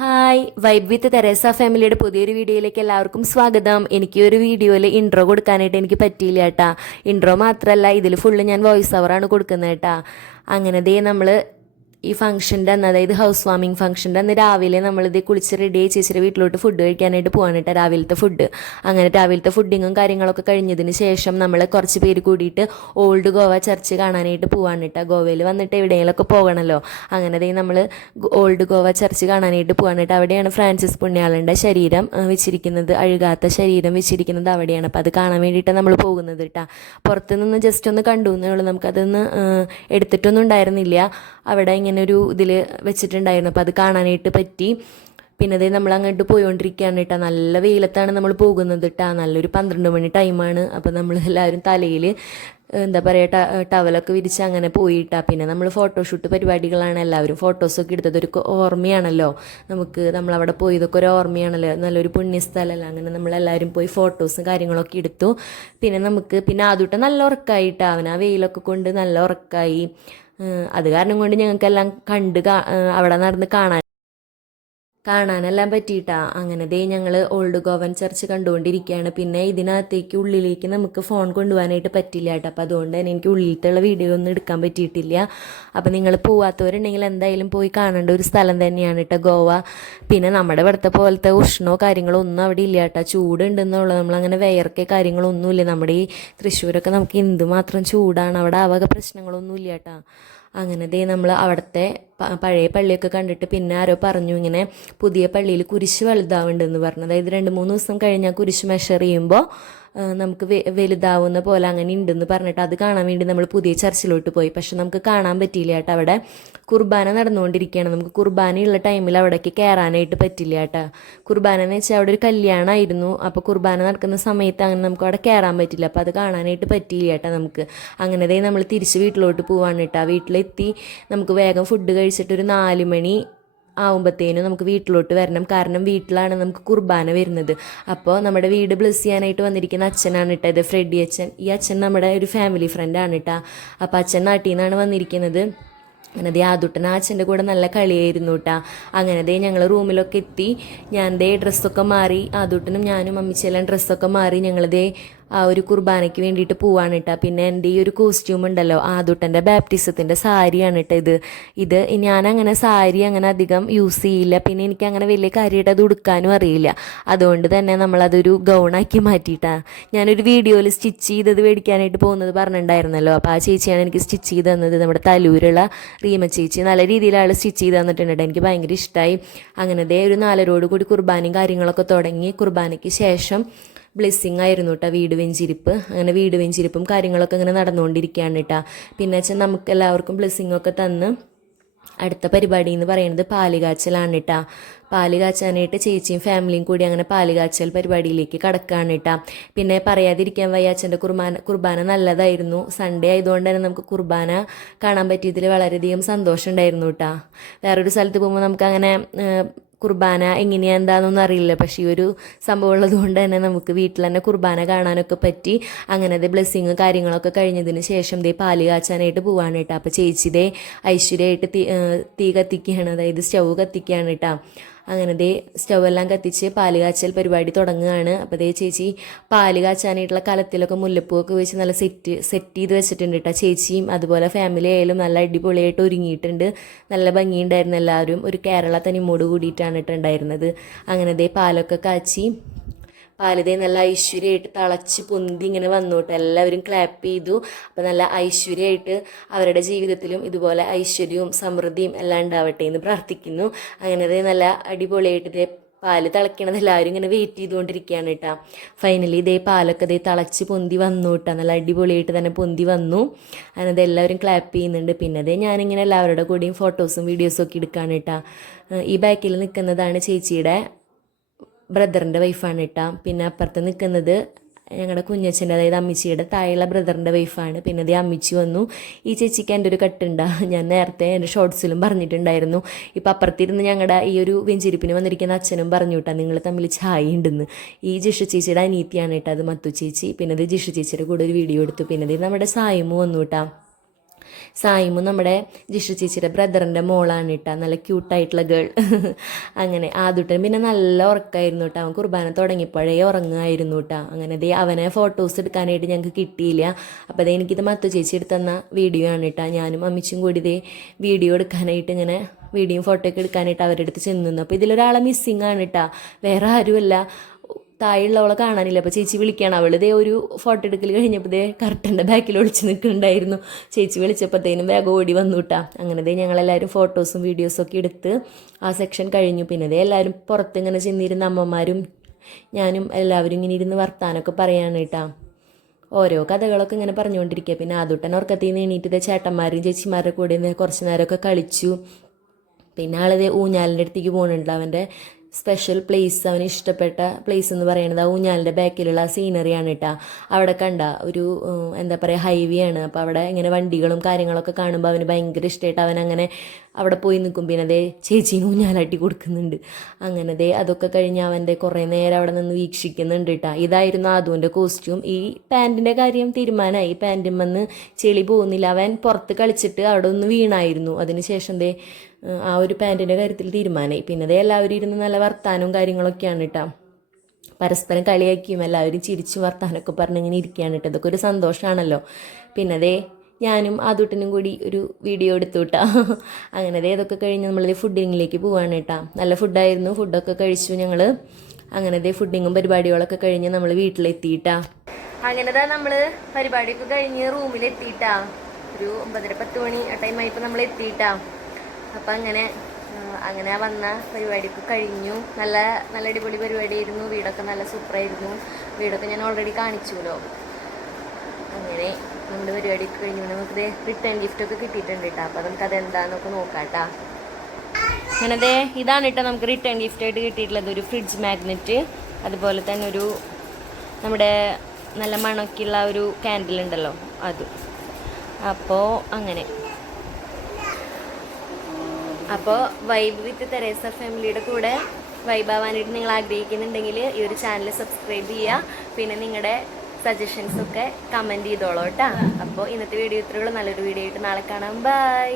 Hi vibe വിത്ത് Teresa ഫാമിലിയുടെ പുതിയൊരു വീഡിയോയിലേക്ക് എല്ലാവർക്കും സ്വാഗതം. എനിക്ക് ഒരു വീഡിയോയിൽ ഇൻട്രോ കൊടുക്കാനായിട്ട് എനിക്ക് പറ്റിയില്ല കേട്ടാ. ഇൻട്രോ മാത്രമല്ല ഇതിൽ ഫുള്ള് ഞാൻ വോയിസ് ഓവറാണ് കൊടുക്കുന്നത് കേട്ടാ. അങ്ങനെ ദേ നമ്മൾ ഈ ഫംഗ്ഷൻ്റെ അന്ന്, അതായത് ഹൗസ് വാമിങ് ഫംഗ്ഷൻ്റെ അന്ന് രാവിലെ നമ്മളിത് കുളിച്ച് റെഡി ആയി ചേച്ചിയുടെ വീട്ടിലോട്ട് ഫുഡ് കഴിക്കാനായിട്ട് പോകാൻ കേട്ടോ, രാവിലത്തെ ഫുഡ്. അങ്ങനെ രാവിലത്തെ ഫുഡിങ്ങും കാര്യങ്ങളൊക്കെ കഴിഞ്ഞതിന് ശേഷം നമ്മൾ കുറച്ച് പേര് കൂടിയിട്ട് ഓൾഡ് ഗോവ ചർച്ച് കാണാനായിട്ട് പോകാൻ കേട്ടോ. ഗോവയിൽ വന്നിട്ട് എവിടെയെങ്കിലുമൊക്കെ പോകണമല്ലോ. അങ്ങനെ ദേ നമ്മൾ ഓൾഡ് ഗോവ ചർച്ച് കാണാനായിട്ട് പോകാൻ കേട്ടോ. അവിടെയാണ് ഫ്രാൻസിസ് പുണ്യാളൻ്റെ ശരീരം വെച്ചിരിക്കുന്നത്, അഴുകാത്ത ശരീരം വെച്ചിരിക്കുന്നത് അവിടെയാണ്. അപ്പോൾ അത് കാണാൻ വേണ്ടിയിട്ട് നമ്മൾ പോകുന്നത് കേട്ടോ. പുറത്തുനിന്ന് ജസ്റ്റ് ഒന്ന് കണ്ടു എന്നേ ഉള്ളൂ, നമുക്കതൊന്ന് എടുത്തിട്ടൊന്നും ഉണ്ടായിരുന്നില്ല. അവിടെ ഇങ്ങനെ ഒരു ഇതിൽ വെച്ചിട്ടുണ്ടായിരുന്നു, അപ്പോൾ അത് കാണാനായിട്ട് പറ്റി. പിന്നെ അതേ നമ്മൾ അങ്ങോട്ട് പോയിക്കൊണ്ടിരിക്കുകയാണ് കേട്ടോ. നല്ല വെയിലത്താണ് നമ്മൾ പോകുന്നത് കേട്ടോ. നല്ലൊരു 12 മണി ടൈമാണ്. അപ്പോൾ നമ്മൾ എല്ലാവരും തലയിൽ എന്താ പറയുക ടവലൊക്കെ വിരിച്ച് അങ്ങനെ പോയിട്ടാ. പിന്നെ നമ്മൾ ഫോട്ടോഷൂട്ട് പരിപാടികളാണ്, എല്ലാവരും ഫോട്ടോസൊക്കെ എടുത്തത്. ഒരു ഓർമ്മയാണല്ലോ നമുക്ക്, നമ്മളവിടെ പോയതൊക്കെ ഒരു ഓർമ്മയാണല്ലോ, നല്ലൊരു പുണ്യസ്ഥലമല്ല. അങ്ങനെ നമ്മളെല്ലാവരും പോയി ഫോട്ടോസും കാര്യങ്ങളൊക്കെ എടുത്തു. പിന്നെ ആദ്യത്തെ നല്ല ഉറക്കമായിട്ടാ, അവൻ ആ വെയിലൊക്കെ കൊണ്ട് നല്ല ഉറക്കമായി. അത് കാരണം കൊണ്ട് ഞങ്ങൾക്കെല്ലാം അവിടെ നടന്ന് കാണാനെല്ലാം പറ്റിയിട്ടാ. അങ്ങനെ ദേ ഞങ്ങൾ ഓൾഡ് ഗോവൻ ചർച്ച് കണ്ടുകൊണ്ടിരിക്കുകയാണ്. പിന്നെ ഇതിനകത്തേക്ക് ഉള്ളിലേക്ക് നമുക്ക് ഫോൺ കൊണ്ടുപോകാനായിട്ട് പറ്റില്ല കേട്ടോ. അപ്പോൾ അതുകൊണ്ട് തന്നെ എനിക്ക് ഉള്ളിലത്തുള്ള വീഡിയോ ഒന്നും എടുക്കാൻ പറ്റിയിട്ടില്ല. അപ്പോൾ നിങ്ങൾ പോവാത്തവരുണ്ടെങ്കിൽ എന്തായാലും പോയി കാണേണ്ട ഒരു സ്ഥലം തന്നെയാണ് കേട്ടോ ഗോവ. പിന്നെ നമ്മുടെ ഇവിടുത്തെ പോലത്തെ ഉഷ്ണോ കാര്യങ്ങളോ ഒന്നും അവിടെ ഇല്ല കേട്ടോ. ചൂടുണ്ടെന്നുള്ളത്, നമ്മളങ്ങനെ വേർക്കെ കാര്യങ്ങളൊന്നുമില്ല. നമ്മുടെ ഈ തൃശ്ശൂരൊക്കെ നമുക്ക് എന്തുമാത്രം ചൂടാണ്, അവിടെ ആ വക പ്രശ്നങ്ങളൊന്നും ഇല്ല കേട്ടോ. അങ്ങനെ ദേ നമ്മൾ അവിടുത്തെ പഴയ പള്ളിയൊക്കെ കണ്ടിട്ട് പിന്നെ ആരോ പറഞ്ഞു ഇങ്ങനെ പുതിയ പള്ളിയിൽ കുരിശ് വലുതാവുന്നുണ്ടെന്ന് പറഞ്ഞു. അതായത് 2-3 ദിവസം കഴിഞ്ഞാൽ കുരിശ് മെഷർ ചെയ്യുമ്പോൾ നമുക്ക് വലുതാവുന്ന പോലെ അങ്ങനെ ഉണ്ടെന്ന് പറഞ്ഞിട്ട് അത് കാണാൻ വേണ്ടി നമ്മൾ പുതിയ ചർച്ചിലോട്ട് പോയി. പക്ഷെ നമുക്ക് കാണാൻ പറ്റിയില്ല കേട്ടോ. അവിടെ കുർബാന നടന്നുകൊണ്ടിരിക്കുകയാണ്. നമുക്ക് കുർബാനയുള്ള ടൈമിൽ അവിടേക്ക് കയറാനായിട്ട് പറ്റില്ല കേട്ടോ. കുർബാന എന്ന് വെച്ചാൽ അവിടെ ഒരു കല്യാണമായിരുന്നു. അപ്പോൾ കുർബാന നടക്കുന്ന സമയത്ത് അങ്ങനെ നമുക്ക് അവിടെ കയറാൻ പറ്റില്ല. അപ്പോൾ അത് കാണാനായിട്ട് പറ്റിയില്ല കേട്ടോ നമുക്ക്. അങ്ങനെ നമ്മൾ തിരിച്ച് വീട്ടിലോട്ട് പോവാണ് കേട്ടോ. വീട്ടിലെത്തി നമുക്ക് വേഗം ഫുഡ് കഴിച്ചിട്ട് ഒരു 4 മണി ആവുമ്പോഴത്തേനും നമുക്ക് വീട്ടിലോട്ട് വരണം. കാരണം വീട്ടിലാണ് നമുക്ക് കുർബാന വരുന്നത്. അപ്പോൾ നമ്മുടെ വീട് ബ്ലെസ് ചെയ്യാനായിട്ട് വന്നിരിക്കുന്ന അച്ഛനാണ് കേട്ടോ ഇത്, ഫ്രെഡി അച്ഛൻ. ഈ അച്ഛൻ നമ്മുടെ ഒരു ഫാമിലി ഫ്രണ്ടാണ് കേട്ടോ. അപ്പോൾ അച്ഛൻ നാട്ടിൽ നിന്നാണ് വന്നിരിക്കുന്നത്. അങ്ങനെ ദേ ആദുട്ടൻ ആ അച്ഛൻ്റെ കൂടെ നല്ല കളിയായിരുന്നു കേട്ടോ. അങ്ങനെ ദേ ഞങ്ങൾ റൂമിലൊക്കെ എത്തി. ഞാൻ ദേ ഡ്രസ്സൊക്കെ മാറി, ആദുട്ടനും ഞാനും അമ്മിച്ചെല്ലാം ഡ്രസ്സൊക്കെ മാറി ഞങ്ങൾ ദേ ആ ഒരു കുർബാനയ്ക്ക് വേണ്ടിയിട്ട് പോവാണ് കേട്ടോ. പിന്നെ എൻ്റെ ഈ ഒരു കോസ്റ്റ്യൂം ഉണ്ടല്ലോ, ആദുട്ടൻ്റെ ബാപ്റ്റിസത്തിൻ്റെ സാരിയാണ് കേട്ടോ ഇത് ഞാനങ്ങനെ സാരി അങ്ങനെ അധികം യൂസ് ചെയ്യില്ല. പിന്നെ എനിക്ക് അങ്ങനെ വലിയ കാര്യമായിട്ട് അത് ഉടുക്കാനും അറിയില്ല. അതുകൊണ്ട് തന്നെ നമ്മളതൊരു ഗൗണാക്കി മാറ്റിയിട്ടാണ്. ഞാനൊരു വീഡിയോയിൽ സ്റ്റിച്ച് ചെയ്തത് മേടിക്കാനായിട്ട് പോകുന്നത് പറഞ്ഞിട്ടുണ്ടായിരുന്നല്ലോ. അപ്പോൾ ആ ചേച്ചിയാണ് എനിക്ക് സ്റ്റിച്ച് ചെയ്ത് തന്നത്, നമ്മുടെ തലൂരുള്ള റീമ ചേച്ചി. നല്ല രീതിയിൽ ആൾ സ്റ്റിച്ച് ചെയ്ത് തന്നിട്ടുണ്ട്, എനിക്ക് ഭയങ്കര ഇഷ്ടമായി. അങ്ങനെ ദേ ഒരു 4 കൂടി കുർബാനയും കാര്യങ്ങളൊക്കെ തുടങ്ങി. കുർബാനയ്ക്ക് ശേഷം ബ്ലെസ്സിങ് ആയിരുന്നു കേട്ടോ, വീട് വെഞ്ചിരിപ്പ്. അങ്ങനെ വീട് വെഞ്ചിരിപ്പും കാര്യങ്ങളൊക്കെ ഇങ്ങനെ നടന്നുകൊണ്ടിരിക്കുകയാണ് കേട്ടോ. പിന്നെ വെച്ചാൽ നമുക്ക് എല്ലാവർക്കും ബ്ലെസ്സിങ്ങൊക്കെ തന്ന് അടുത്ത പരിപാടി എന്ന് പറയുന്നത് പാലുകാച്ചലാണ് കേട്ടോ. പാല് കാച്ചാനായിട്ട് ചേച്ചിയും ഫാമിലിയും കൂടി അങ്ങനെ പാല് കാച്ചൽ പരിപാടിയിലേക്ക് കടക്കുകയാണ് കേട്ടോ. പിന്നെ പറയാതിരിക്കാൻ വയ്യ, അച്ഛൻ്റെ കുർബാന നല്ലതായിരുന്നു. സൺഡേ ആയതുകൊണ്ട് തന്നെ നമുക്ക് കുർബാന കാണാൻ പറ്റിയതിൽ വളരെയധികം സന്തോഷം ഉണ്ടായിരുന്നു കേട്ടോ. വേറൊരു സ്ഥലത്ത് പോകുമ്പോൾ നമുക്കങ്ങനെ കുർബാന എങ്ങനെയാ എന്താണെന്നൊന്നും അറിയില്ല. പക്ഷേ ഈ ഒരു സംഭവം ഉള്ളത് കൊണ്ട് തന്നെ നമുക്ക് വീട്ടിൽ തന്നെ കുർബാന കാണാനൊക്കെ പറ്റി. അങ്ങനത്തെ ബ്ലെസ്സിങ് കാര്യങ്ങളൊക്കെ കഴിഞ്ഞതിന് ശേഷം ദേ പാല് കാച്ചാനായിട്ട് പോവാണ് കേട്ടോ. അപ്പോൾ ചേച്ചി ദേ ഐശ്വര്യമായിട്ട് തീ കത്തിക്കുകയാണ്, അതായത് സ്റ്റൗ കത്തിക്കുകയാണ് കേട്ടോ. അങ്ങനെ ദേ സ്റ്റൗവെല്ലാം കത്തിച്ച് പാല് കാച്ചൽ പരിപാടി തുടങ്ങുകയാണ്. അപ്പോൾ ദേ ചേച്ചി പാല് കാച്ചാനായിട്ടുള്ള കലത്തിലൊക്കെ മുല്ലപ്പൂവൊക്കെ വെച്ച് നല്ല സെറ്റ് ചെയ്ത് വെച്ചിട്ടുണ്ട് കേട്ടോ. ചേച്ചിയും അതുപോലെ ഫാമിലി ആയാലും നല്ല അടിപൊളിയായിട്ട് ഒരുങ്ങിയിട്ടുണ്ട്. നല്ല ഭംഗിയുണ്ടായിരുന്നു. എല്ലാവരും ഒരു കേരള തനിമോട് കൂടിയിട്ടാണ് കേട്ടോ ഉണ്ടായിരുന്നത്. അങ്ങനെ ദേ പാലൊക്കെ കാച്ചി പാലിതേ നല്ല ഐശ്വര്യമായിട്ട് തിളച്ച് പൊന്തി ഇങ്ങനെ വന്നോട്ടെ. എല്ലാവരും ക്ലാപ്പ് ചെയ്തു. അപ്പോൾ നല്ല ഐശ്വര്യമായിട്ട് അവരുടെ ജീവിതത്തിലും ഇതുപോലെ ഐശ്വര്യവും സമൃദ്ധിയും എല്ലാം ഉണ്ടാവട്ടെ എന്ന് പ്രാർത്ഥിക്കുന്നു. അങ്ങനെ നല്ല അടിപൊളിയായിട്ട് ഇതേ പാല് തിളയ്ക്കണത് എല്ലാവരും ഇങ്ങനെ വെയിറ്റ് ചെയ്തുകൊണ്ടിരിക്കുകയാണ് കേട്ടോ. ഫൈനലി ഇതേ പാലൊക്കെ ഇതേ തിളച്ച് പൊന്തി വന്നു കേട്ടോ. നല്ല അടിപൊളിയായിട്ട് തന്നെ പൊന്തി വന്നു. അങ്ങനെ എല്ലാവരും ക്ലാപ്പ് ചെയ്യുന്നുണ്ട്. പിന്നെ അതേ ഞാനിങ്ങനെ എല്ലാവരുടെ കൂടെയും ഫോട്ടോസും വീഡിയോസും ഒക്കെ എടുക്കുകയാണ് കേട്ടോ. ഈ ബാക്കിൽ നിൽക്കുന്നതാണ് ചേച്ചിയുടെ ബ്രദറിൻ്റെ വൈഫാണ് കേട്ടോ. പിന്നെ അപ്പുറത്ത് നിൽക്കുന്നത് ഞങ്ങളുടെ കുഞ്ഞച്ഛൻ്റെ, അതായത് അമ്മിച്ചിയുടെ താഴെയുള്ള ബ്രദറിൻ്റെ വൈഫാണ്. പിന്നെ അതേ അമ്മിച്ചി വന്നു. ഈ ചേച്ചിക്ക് എൻ്റെ ഒരു കട്ടുണ്ട്, ഞാൻ നേരത്തെ എൻ്റെ ഷോർട്സിലും പറഞ്ഞിട്ടുണ്ടായിരുന്നു. ഇപ്പം അപ്പുറത്തിരുന്ന് ഞങ്ങളുടെ ഈ ഒരു വെഞ്ചിരിപ്പിന് വന്നിരിക്കുന്ന അച്ഛനും പറഞ്ഞു കേട്ടോ, നിങ്ങൾ തമ്മിൽ ചായ ഉണ്ടെന്ന്. ഈ ജിഷു ചേച്ചിയുടെ അനിയത്തിയാണ് കേട്ടോ അത്, മത്തു ചേച്ചി. പിന്നെ അത് ജിഷു ചേച്ചിയുടെ കൂടെ ഒരു വീഡിയോ എടുത്തു. പിന്നെ അത് നമ്മുടെ സായിമു വന്നു കേട്ടോ. സായിമു നമ്മുടെ ജിഷു ചേച്ചിയുടെ ബ്രദറിൻ്റെ മോളാണ് കേട്ടോ, നല്ല ക്യൂട്ടായിട്ടുള്ള ഗേൾ. അങ്ങനെ ആദ്യട്ടൻ പിന്നെ നല്ല ഉറക്കമായിരുന്നു കേട്ടോ, അവൻ കുർബാന തുടങ്ങിയപ്പോഴേ ഉറങ്ങുമായിരുന്നു കേട്ടോ. അങ്ങനെ ദേ അവനെ ഫോട്ടോസ് എടുക്കാനായിട്ട് ഞങ്ങൾക്ക് കിട്ടിയില്ല. അപ്പോൾ അതേ എനിക്കിത് മത്തു ചേച്ചി എടുത്തുന്ന വീഡിയോ ആണ് കേട്ടോ. ഞാനും അമ്മിച്ചും കൂടി ഇതേ വീഡിയോ എടുക്കാനായിട്ട് ഇങ്ങനെ വീഡിയോയും ഫോട്ടോ ഒക്കെ എടുക്കാനായിട്ട് അവരുടെ അടുത്ത് ചെന്നു. അപ്പോൾ ഇതിലൊരാളെ മിസ്സിങ് ആണ് കേട്ടോ, വേറെ ആരുമല്ല, താഴെയുള്ളവളെ കാണാനില്ല. അപ്പോൾ ചേച്ചി വിളിക്കുകയാണ്. അവൾ ഇതേ ഒരു ഫോട്ടോ എടുക്കൽ കഴിഞ്ഞപ്പോൾ ഇതേ കർട്ടൻ്റെ ബാക്കിൽ ഒളിച്ച് നിൽക്കുന്നുണ്ടായിരുന്നു. ചേച്ചി വിളിച്ചപ്പോഴത്തേനും വേഗം ഓടി വന്നു കേട്ടോ. അങ്ങനെ ദേ ഞങ്ങളെല്ലാവരും ഫോട്ടോസും വീഡിയോസും ഒക്കെ എടുത്ത് ആ സെക്ഷൻ കഴിഞ്ഞു. പിന്നെ ദേ എല്ലാവരും പുറത്ത് ഇങ്ങനെ ചെന്നിരുന്ന അമ്മമാരും ഞാനും എല്ലാവരും ഇങ്ങനെ ഇരുന്ന് വർത്താനമൊക്കെ പറയാണ് കേട്ടോ. ഓരോ കഥകളൊക്കെ ഇങ്ങനെ പറഞ്ഞുകൊണ്ടിരിക്കുക. പിന്നെ ആദ്യട്ടൻ ഉറക്കത്തിൽ നിന്ന് എണീറ്റ് ചേട്ടന്മാരും ചേച്ചിമാരുടെ കൂടെ കുറച്ച് നേരമൊക്കെ കളിച്ചു. പിന്നെ ആളത് ഊഞ്ഞാലിൻ്റെ അടുത്തേക്ക് പോകുന്നുണ്ട്. അവൻ്റെ സ്പെഷ്യൽ പ്ലേസ്, അവന് ഇഷ്ടപ്പെട്ട പ്ലേസ് എന്ന് പറയുന്നത് ആ ഊഞ്ഞാലിൻ്റെ ബാക്കിലുള്ള സീനറിയാണ് കേട്ടോ. അവിടെ കണ്ട ഒരു എന്താ പറയുക, ഹൈവേ ആണ്. അപ്പോൾ അവിടെ ഇങ്ങനെ വണ്ടികളും കാര്യങ്ങളൊക്കെ കാണുമ്പോൾ അവന് ഭയങ്കര ഇഷ്ടമായിട്ട് അവനങ്ങനെ അവിടെ പോയി നിൽക്കും. പിന്നെ അതേ ചേച്ചീന് ഊഞ്ഞാലാട്ടി കൊടുക്കുന്നുണ്ട്. അങ്ങനെ ദേ അതൊക്കെ കഴിഞ്ഞ് അവൻ്റെ കുറേ നേരം അവിടെ നിന്ന് വീക്ഷിക്കുന്നുണ്ട് കേട്ടോ. ഇതായിരുന്നു ആദുവിൻ്റെ കോസ്റ്റ്യൂം. ഈ പാൻറ്റിൻ്റെ കാര്യം തീരുമാനമായി, പാൻറ്റും വന്ന് ചെളി പോകുന്നില്ല. അവൻ പുറത്ത് കളിച്ചിട്ട് അവിടെ ഒന്ന് വീണായിരുന്നു. അതിനുശേഷം ദേ ആ ഒരു പാൻറ്റിൻ്റെ കാര്യത്തിൽ തീരുമാനമായി. പിന്നെ അതേ എല്ലാവരും ഇരുന്ന് നല്ല വർത്താനവും കാര്യങ്ങളൊക്കെയാണ് കേട്ടോ. പരസ്പരം കളിയാക്കിയും എല്ലാവരും ചിരിച്ചു വർത്താനമൊക്കെ പറഞ്ഞിങ്ങനെ ഇരിക്കുകയാണ് കേട്ടോ. ഇതൊക്കെ ഒരു സന്തോഷമാണല്ലോ. പിന്നെ അതേ ഞാനും ആദൂട്ടനും കൂടി ഒരു വീഡിയോ എടുത്തു കേട്ടോ. അങ്ങനെ അതേ ഇതൊക്കെ കഴിഞ്ഞ് നമ്മളിത് ഫുഡിങ്ങിലേക്ക് പോവാണ് കേട്ടോ. നല്ല ഫുഡായിരുന്നു, ഫുഡൊക്കെ കഴിച്ചു ഞങ്ങൾ. അങ്ങനെ അതേ ഫുഡിങ്ങും പരിപാടികളൊക്കെ കഴിഞ്ഞ് നമ്മൾ വീട്ടിലെത്തിയിട്ടാ. അങ്ങനെ നമ്മൾ പരിപാടിയൊക്കെ കഴിഞ്ഞ് റൂമിലെത്തിയിട്ടാ. ഒരു 9:30-10 മണി ആ ടൈമായപ്പോൾ നമ്മൾ എത്തിയിട്ടാ. അപ്പം അങ്ങനെ വന്ന പരിപാടിയൊക്കെ കഴിഞ്ഞു. നല്ല അടിപൊളി പരിപാടിയായിരുന്നു. വീടൊക്കെ നല്ല സൂപ്പറായിരുന്നു. വീടൊക്കെ ഞാൻ ഓൾറെഡി കാണിച്ചുല്ലോ. അങ്ങനെ നമ്മുടെ പരിപാടിയൊക്കെ കഴിഞ്ഞു. നമുക്ക് റിട്ടേൺ ഗിഫ്റ്റൊക്കെ കിട്ടിയിട്ടുണ്ട് കേട്ടോ. അപ്പോൾ നമുക്കത് എന്താണെന്നൊക്കെ നോക്കാം കേട്ടോ. അങ്ങനെ ഇതാണ് കേട്ടോ നമുക്ക് റിട്ടേൺ ഗിഫ്റ്റായിട്ട് കിട്ടിയിട്ടുള്ളത്. ഒരു ഫ്രിഡ്ജ് മാഗ്നറ്റ്, അതുപോലെ തന്നെ ഒരു നമ്മുടെ നല്ല മണക്കുള്ള ഒരു കാൻഡിൽ ഉണ്ടല്ലോ അത്. അപ്പോൾ വൈബ് വിത്ത് തെരേസ ഫാമിലിയുടെ കൂടെ വൈബ് ആവാനായിട്ട് നിങ്ങൾ ആഗ്രഹിക്കുന്നുണ്ടെങ്കിൽ ഈ ഒരു ചാനൽ സബ്സ്ക്രൈബ് ചെയ്യുക. പിന്നെ നിങ്ങളുടെ സജഷൻസൊക്കെ കമൻറ്റ് ചെയ്തോളൂ കേട്ടോ. അപ്പോൾ ഇന്നത്തെ വീഡിയോ ഇത്രയുള്ളൂ. നല്ലൊരു വീഡിയോ ആയിട്ട് നാളെ കാണാം. ബൈ.